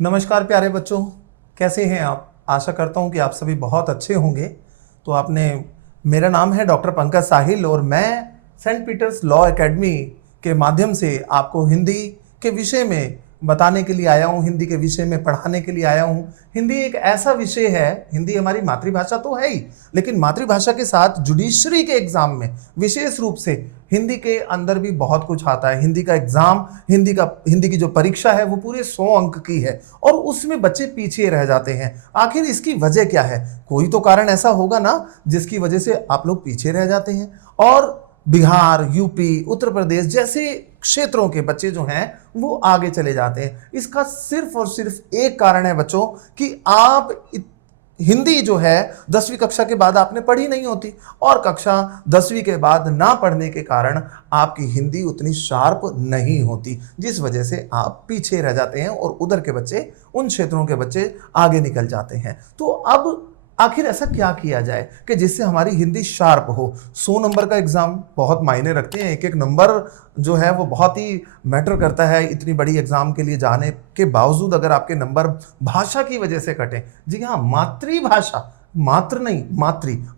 नमस्कार प्यारे बच्चों, कैसे हैं आप? आशा करता हूं कि आप सभी बहुत अच्छे होंगे। तो आपने मेरा नाम है डॉक्टर पंकज साहिल और मैं सेंट पीटर्स लॉ एकेडमी के माध्यम से आपको हिंदी के विषय में बताने के लिए आया हूं, हिंदी के विषय में पढ़ाने के लिए आया हूं। हिंदी एक ऐसा विषय है, हिंदी हमारी मातृभाषा तो है ही, लेकिन मातृभाषा के साथ जुडिशरी के एग्जाम में विशेष रूप से हिंदी के अंदर भी बहुत कुछ आता है। हिंदी का एग्जाम, हिंदी की जो परीक्षा है वो पूरे 100 अंक की है और उसमें बच्चे पीछे रह जाते हैं। आखिर इसकी वजह क्या है? कोई तो कारण ऐसा होगा ना जिसकी वजह से आप लोग पीछे रह जाते हैं। और बिहार, यूपी, उत्तर प्रदेश जैसे क्षेत्रों के बच्चे जो हैं वो आगे चले जाते हैं। इसका सिर्फ और सिर्फ एक कारण है बच्चों कि आप हिंदी जो है 10वीं कक्षा के बाद आपने पढ़ी नहीं होती और कक्षा 10वीं के बाद ना पढ़ने के कारण आपकी हिंदी उतनी शार्प नहीं होती, जिस वजह से आप पीछे रह जाते हैं और उधर के बच्चे, उन क्षेत्रों के बच्चे आगे निकल जाते हैं। तो अब आखिर ऐसा क्या किया जाए कि जिससे हमारी हिंदी शार्प हो? 100 नंबर का एग्जाम बहुत मायने रखते हैं, एक एक नंबर जो है वो बहुत ही मैटर करता है। इतनी बड़ी एग्जाम के लिए जाने के बावजूद अगर आपके नंबर भाषा की वजह से कटें, जी हाँ, मातृभाषा, मात्र नहीं,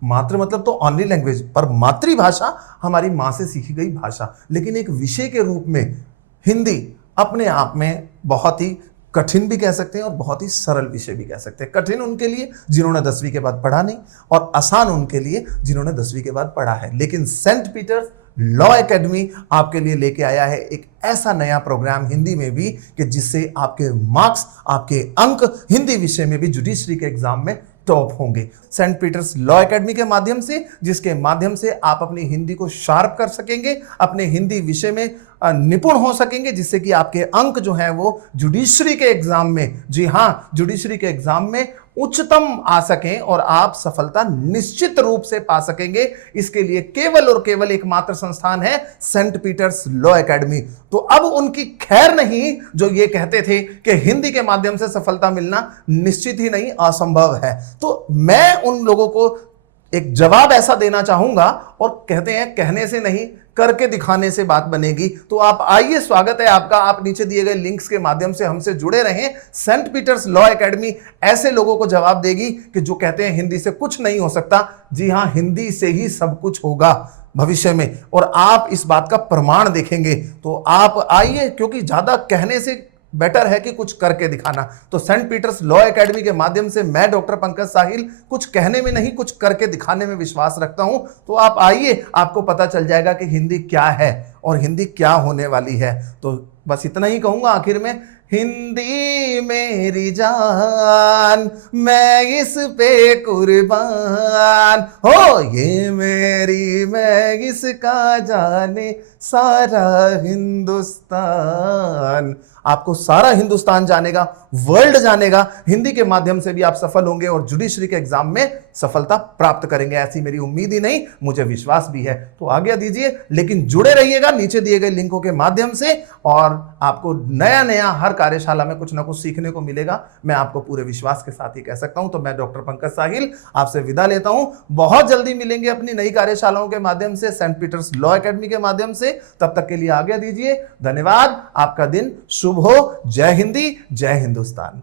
मात्र मतलब तो ओनली लैंग्वेज, पर मातृभाषा हमारी माँ से सीखी गई भाषा, लेकिन एक विषय के रूप में हिंदी अपने आप में बहुत ही कठिन भी कह सकते हैं और बहुत ही सरल विषय भी कह सकते हैं। कठिन उनके लिए जिन्होंने 10वीं के बाद पढ़ा नहीं, और आसान उनके लिए जिन्होंने 10वीं के बाद पढ़ा है। लेकिन सेंट पीटर्स लॉ एकेडमी आपके लिए लेके आया है एक ऐसा नया प्रोग्राम हिंदी में भी कि जिससे आपके मार्क्स, आपके अंक हिंदी विषय में भी जुडिशरी के एग्जाम में टॉप होंगे। सेंट पीटर्स लॉ एकेडमी के माध्यम से, जिसके माध्यम से आप अपनी हिंदी को शार्प कर सकेंगे, अपने हिंदी विषय में निपुण हो सकेंगे, जिससे कि आपके अंक जो हैं वो जुडिशरी के एग्जाम में, जी हाँ, जुडिशरी के एग्जाम में उच्चतम आ सकें और आप सफलता निश्चित रूप से पा सकेंगे। इसके लिए केवल और केवल एकमात्र संस्थान है सेंट पीटर्स लॉ एकेडमी। तो अब उनकी खैर नहीं जो ये कहते थे कि हिंदी के माध्यम से सफलता मिलना निश्चित ही नहीं, असंभव है। तो मैं उन लोगों को एक जवाब ऐसा देना चाहूंगा, और कहते हैं कहने से नहीं करके दिखाने से बात बनेगी। तो आप आइए, स्वागत है आपका, आप नीचे दिए गए लिंक्स के माध्यम से हमसे जुड़े रहें। सेंट पीटर्स लॉ एकेडमी ऐसे लोगों को जवाब देगी कि जो कहते हैं हिंदी से कुछ नहीं हो सकता। जी हां, हिंदी से ही सब कुछ होगा भविष्य में, और आप इस बात का प्रमाण देखेंगे। तो आप आइए, क्योंकि ज्यादा कहने से बेटर है कि कुछ करके दिखाना। तो सेंट पीटर्स लॉ एकेडमी के माध्यम से मैं डॉक्टर पंकज साहिल कुछ कहने में नहीं, कुछ करके दिखाने में विश्वास रखता हूं। तो आप आइए, आपको पता चल जाएगा कि हिंदी क्या है और हिंदी क्या होने वाली है। तो बस इतना ही कहूंगा आखिर में, हिंदी मेरी जान, मैं इस पे कुर्बान हो, ये मेरी मैं इसका जाने सारा हिंदुस्तान। आपको सारा हिंदुस्तान जानेगा, वर्ल्ड जानेगा। हिंदी के माध्यम से भी आप सफल होंगे और जुडिशरी के एग्जाम में सफलता प्राप्त करेंगे, ऐसी मेरी उम्मीद ही नहीं, मुझे विश्वास भी है। तो आज्ञा दीजिए, लेकिन जुड़े रहिएगा नीचे दिए गए लिंकों के माध्यम से, और आपको नया नया हर कार्यशाला में कुछ ना कुछ सीखने को मिलेगा। मैं आपको पूरे विश्वास के साथ ही कह सकता हूं। तो मैं डॉक्टर पंकज साहिल आपसे विदा लेता हूं। बहुत जल्दी मिलेंगे अपनी नई कार्यशालाओं के माध्यम से, सेंट पीटर्स लॉ एकेडमी के माध्यम से। तब तक के लिए आज्ञा दीजिए, धन्यवाद, आपका दिन शुभ हो। जय हिंदी, जय हिंदुस्तान।